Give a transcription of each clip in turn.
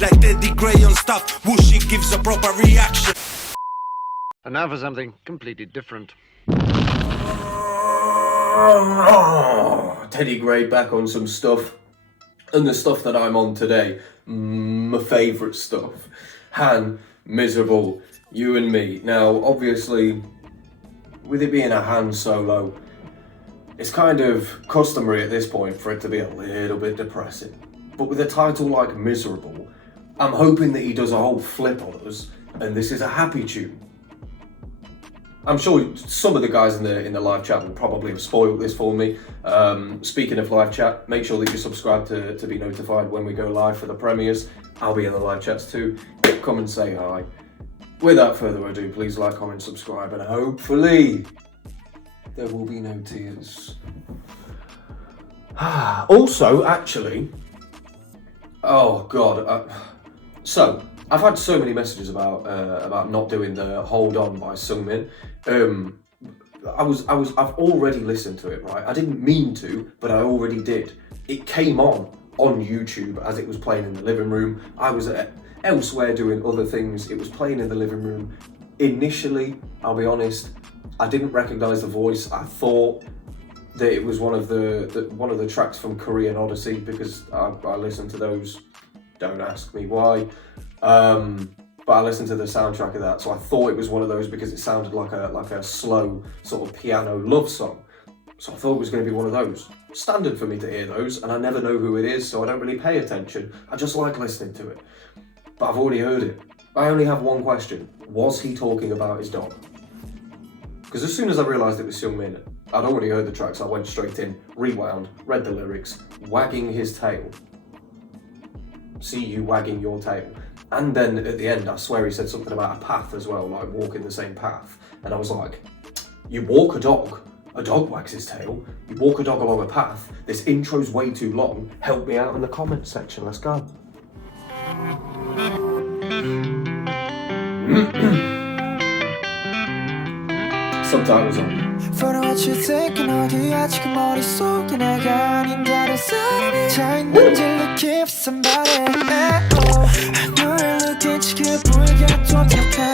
Like TeddyGrey on stuff, Whooshy gives a proper reaction. And now for something completely different. TeddyGrey back on some stuff. And the stuff that I'm on today, my favourite stuff. Han, Miserable, You and Me. Now, obviously, with it being a Han solo, it's kind of customary at this point for it to be a little bit depressing. But with a title like Miserable, I'm hoping that he does a whole flip on us, and this is a happy tune. I'm sure some of the guys in the live chat will probably have spoiled this for me. Speaking of live chat, make sure that you're subscribed to be notified when we go live for the premieres. I'll be in the live chats too. Come and say hi. Without further ado, please like, comment, subscribe, and hopefully there will be no tears. Also, actually, oh god. So I've had so many messages about not doing the Hold On by Sungmin. I've already listened to it, right? I didn't mean to, but I already did. It came on YouTube as it was playing in the living room. I was elsewhere doing other things. It was playing in the living room. Initially, I'll be honest, I didn't recognize the voice. I thought that it was one of the tracks from Korean Odyssey because I listened to those. Don't ask me why. But I listened to the soundtrack of that, so I thought it was one of those because it sounded like a slow sort of piano love song. So I thought it was going to be one of those. Standard for me to hear those, and I never know who it is, so I don't really pay attention. I just like listening to it. But I've already heard it. I only have one question. Was he talking about his dog? Because as soon as I realised it was Sungmin, I'd already heard the track, so I went straight in, rewound, read the lyrics, wagging his tail. See you wagging your tail. And then at the end, I swear he said something about a path as well, like walking the same path. And I was like, you walk a dog wags his tail, you walk a dog along a path, this intro's way too long, help me out in the comments section, let's go. Subtitles on. For what you thinking 어디야 지금 머릿속에 내가 아닌 다른 사람이 차 있는지 look if somebody 너를 느낀지 기분이 도착해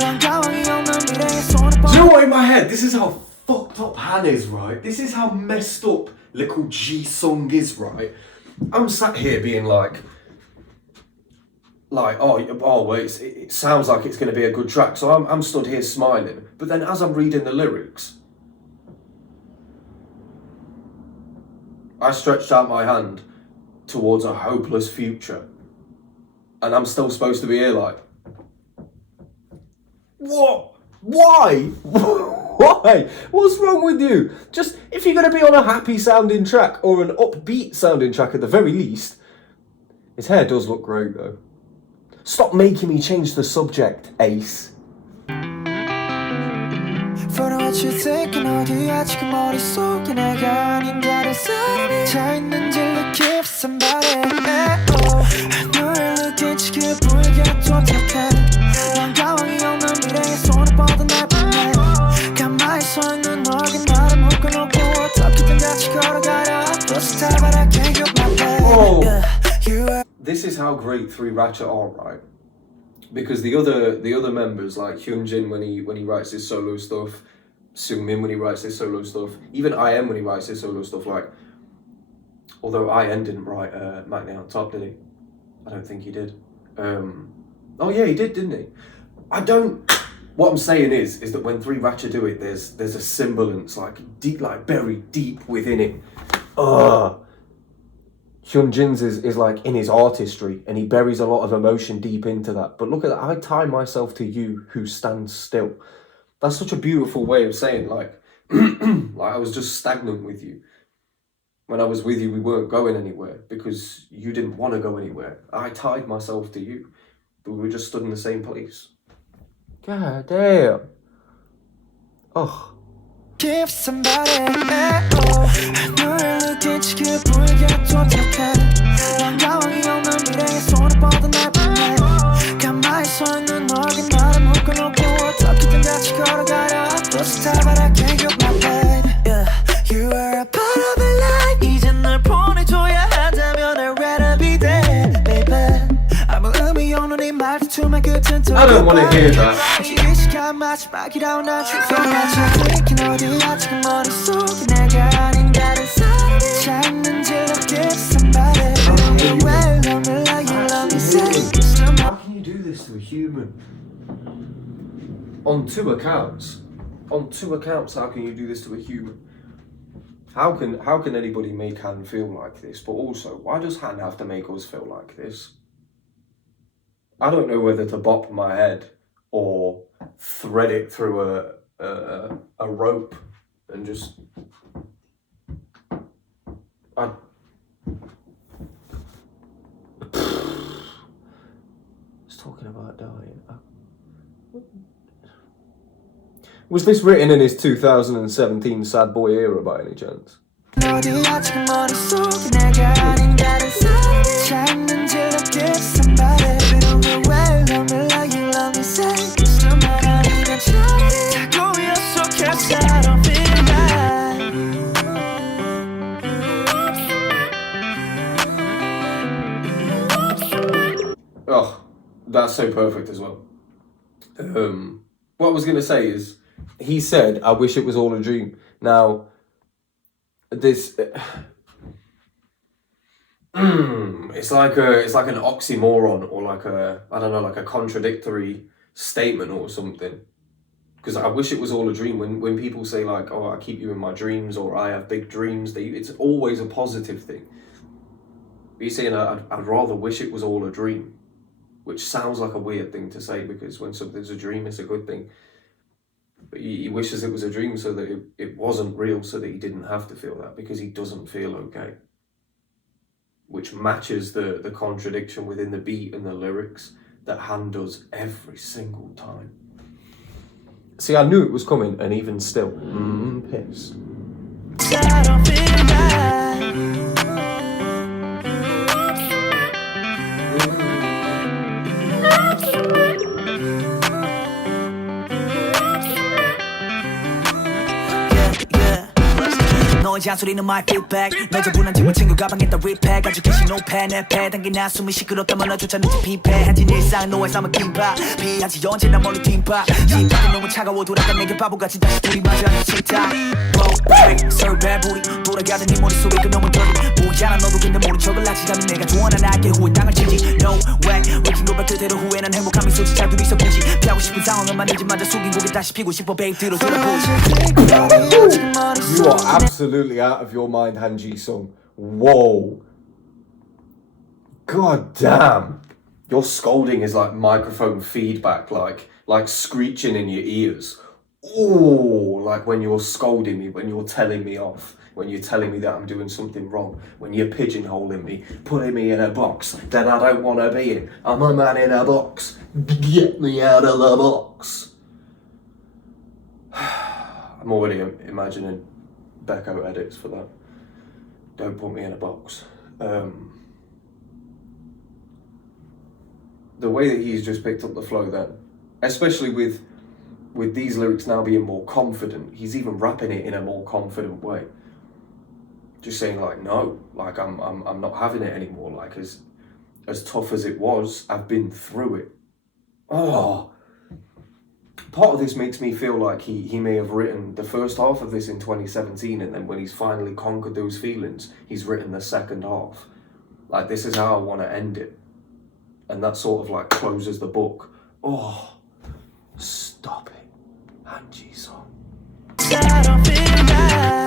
난 가망이 없는 미래의 손을 Do you know what, in my head, this is how fucked up Han is, right? This is how messed up little G-Sung is, right? I'm sat here being like, oh well, it sounds like it's going to be a good track, so I'm stood here smiling. But then as I'm reading the lyrics, I stretched out my hand towards a hopeless future, and I'm still supposed to be here like, what? Why? Why? What's wrong with you? Just, if you're going to be on a happy sounding track, or an upbeat sounding track at the very least. His hair does look great though. Stop making me change the subject, Ace. For what you thinking 어디야 지금 머릿속에 내가 아닌 다른 사람이 차 있는지 look if somebody 너를 느낀지 기분이 도착해 난 가망이 없는 미래의 손을 뻗어내 가만히 서 있는 너에게 나를 묶어놓고 어떻게든 같이 걸어가려 First time but I can't get my back. This is how great 3 Ratchet are, right? Because the other members, like Hyunjin when he writes his solo stuff, Sungmin when he writes his solo stuff, even IM when he writes his solo stuff, like, although IM didn't write Magnet on Top, did he? I don't think he did. Oh yeah, he did, didn't he? What I'm saying is that when 3 Ratchet do it, there's a semblance, like deep, like buried deep within it. Hyunjin's is like in his artistry, and he buries a lot of emotion deep into that. But look at that, I tie myself to you who stands still. That's such a beautiful way of saying, like, like I was just stagnant with you. When I was with you, we weren't going anywhere because you didn't want to go anywhere. I tied myself to you, but we were just stood in the same place. God damn. Ugh. Give somebody 너를 느낀지 기분이 도착해 난 가망이 없는 미래의 손을 뻗어내 가만히 서 있는 너에게 나를 묶어놓고 어떻게든 같이 걸어가려 First time but I can't get my babe You are a part of my life 이젠 널 보내줘야 한다면 I'd rather be there baby I 두툼한 끝은 또 I don't want to hear that. 이 시간 마지막이라고 난 죽어가자 thinking 어디야 지금 머릿속에 내가 아닌 다른 사람이 찾는지 look at somebody Well, love me like you love me, say How can you do this to a human? On two accounts, how can you do this to a human? How can anybody make Han feel like this? But also, why does Han have to make us feel like this? I don't know whether to bop my head or thread it through a rope and just. It's talking about dying. Was this written in his 2017 sad boy era by any chance? 어디야 지금 머릿속에 내가 아닌 다른 사람이 찾는지 look at somebody Well, love me like you love me, say 너만 아니면 차라리 다 꼬였어 cause I don't feel right Oh, that's so perfect as well. What I was going to say is, he said, I wish it was all a dream. Now, this... it's like an oxymoron or like a, I don't know, like a contradictory statement or something. Because I wish it was all a dream. When people say like, oh, I keep you in my dreams or I have big dreams, it's always a positive thing. But you're saying, I'd rather wish it was all a dream. Which sounds like a weird thing to say because when something's a dream, it's a good thing. But he wishes it was a dream so that it wasn't real, so that he didn't have to feel that because he doesn't feel okay. Which matches the contradiction within the beat and the lyrics that Han does every single time. See, I knew it was coming, and even still, piss. I don't feel right 너의 잔소리는 my feedback 널 저분한 집은 친구 가방에다 repack 아주 계신 노패 내 패 당기나 숨이 시끄럽다면 너조차 늦은 피폐 한진 일상 너의 삶은 긴박 피하지 언제나 멀리 뒷박 심장이 너무 차가워 돌아가 내게 바보같이 다시 둘이 마주하는 식탁 Hey, 설배 부리 돌아가는 네 머릿속에 그놈은 더리 보이잖아 너도 근데 모른 척을 하지라면 내가 조언한 나에게 후회 땅을 치지 No way 외킨 고백 그대로 후회는 행복함이 솔직히 둘이서 보지 피하고 싶은 상황은 만들지 마저 숙인 고개 다시 피고 싶어 babe 뒤로 돌아보지 You are absolutely out of your mind, Han Ji-sung. Whoa. God damn. Your scolding is like microphone feedback, like screeching in your ears. Ooh, like when you're scolding me, when you're telling me off, when you're telling me that I'm doing something wrong, when you're pigeonholing me, putting me in a box that I don't want to be in. I'm a man in a box. Get me out of the box. I'm already imagining Becco edits for that. Don't put me in a box. The way that he's just picked up the flow then, especially with these lyrics now being more confident, he's even rapping it in a more confident way. Just saying like, no, like I'm not having it anymore. Like as tough as it was, I've been through it. Oh. Part of this makes me feel like he may have written the first half of this in 2017 and then when he's finally conquered those feelings, he's written the second half. Like, this is how I want to end it. And that sort of like closes the book. Oh, stop it. Han Ji-sung. I don't feel right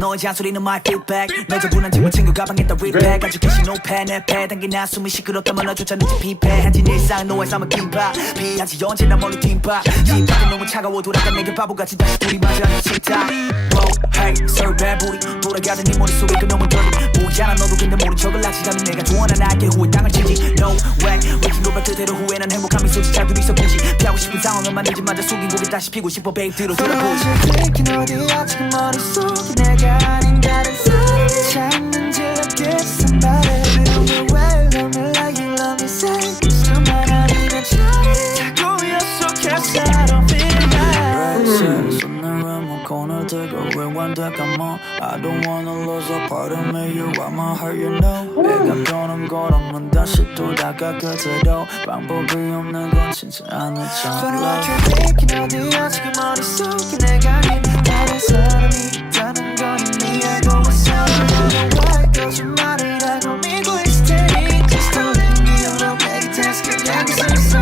너의 잔소리는 my feedback 널 저분한 집은 친구 가방에다 repack 아주 계신 노패 내 패 당기나 숨이 시끄럽다면 너조차 늦은 피폐 한진 일상 너의 삶은 긴박 피하지 언제나 멀리 뒷박 심장이 너무 차가워 돌아가 내게 바보같이 다시 둘이 마주하는 식탁 Hey, 설배 부리 돌아가는 네 머릿속에 그놈은 더리 보이잖아 너도 근데 모른 척을 하지라면 내가 조언한 나에게 후회 땅을 치지 No way 외킨 고백 그대로 후회는 행복함이 솔직히 둘이서 보지 피하고 싶은 상황은 만들지 마저 숙인 고개 다시 피고 싶어 babe 뒤로 돌아보지 어디야 지금 머릿속에 내가 아닌 다른 사람이 찾는지 look at somebody Well, love me like you love me, say 너만 아니면 차라리 다 꼬였어 cause 원대가 뭐 I don't wanna lose a part of me You are my heart you know 내가 도는 걸음은 다시 돌아가 그대로 방법이 없는 건 진짜 아니죠 Funny what you're thinking 어디야 지금 머릿속에 내가 아닌 다른 사람이 있다는 건 이미 알고 있어 I don't know why 거짓말을 하고 믿고 있을 테니 Just telling me you know 내게 태스게 하고 있어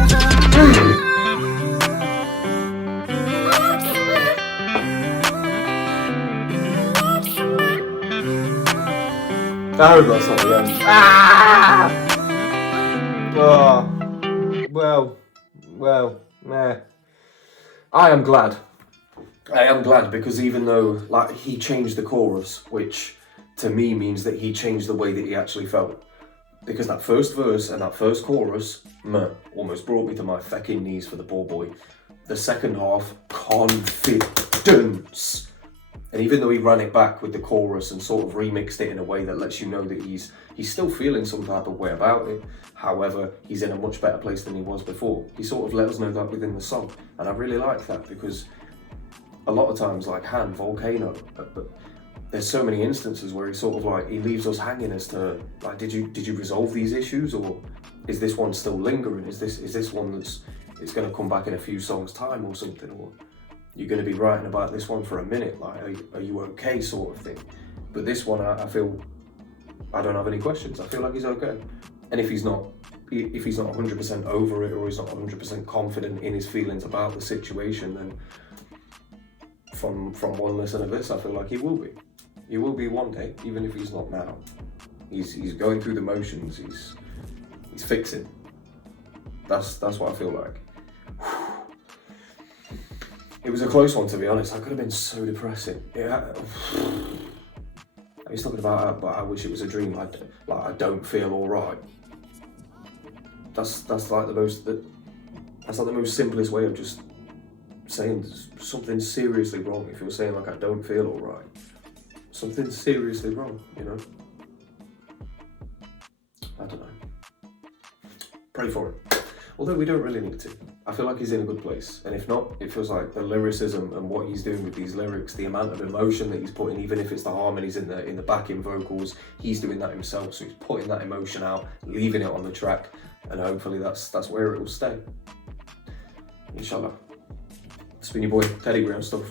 I heard that song again. Well, meh. I am glad. I am glad because even though, like, he changed the chorus, which to me means that he changed the way that he actually felt. Because that first verse and that first chorus, meh, almost brought me to my fecking knees for the poor boy. The second half, confidence. And even though he ran it back with the chorus and sort of remixed it in a way that lets you know that he's still feeling some type of way about it, however, he's in a much better place than he was before. He sort of let us know that within the song. And I really like that because a lot of times, like Volcano, but there's so many instances where he sort of like, he leaves us hanging as to, like, did you resolve these issues, or is this one still lingering? Is this one it's going to come back in a few songs' time or something, or you're going to be writing about this one for a minute, like, are you okay, sort of thing. But this one, I feel, I don't have any questions. I feel like he's okay. And if he's not 100% over it, or he's not 100% confident in his feelings about the situation, then from one listen of this, I feel like he will be. He will be one day, even if he's not now. He's going through the motions. He's fixing. That's what I feel like. It was a close one, to be honest. I could have been so depressing. He's talking about, but I wish it was a dream. I don't feel all right. That's like the most simplest way of just saying something's seriously wrong. If you're saying like I don't feel all right, something's seriously wrong. You know. I don't know. Pray for him. Although we don't really need to. I feel like he's in a good place. And if not, it feels like the lyricism and what he's doing with these lyrics, the amount of emotion that he's putting, even if it's the harmonies in the backing vocals, he's doing that himself. So he's putting that emotion out, leaving it on the track, and hopefully that's where it will stay. Inshallah. It's been your boy, TeddyGrey and stuff.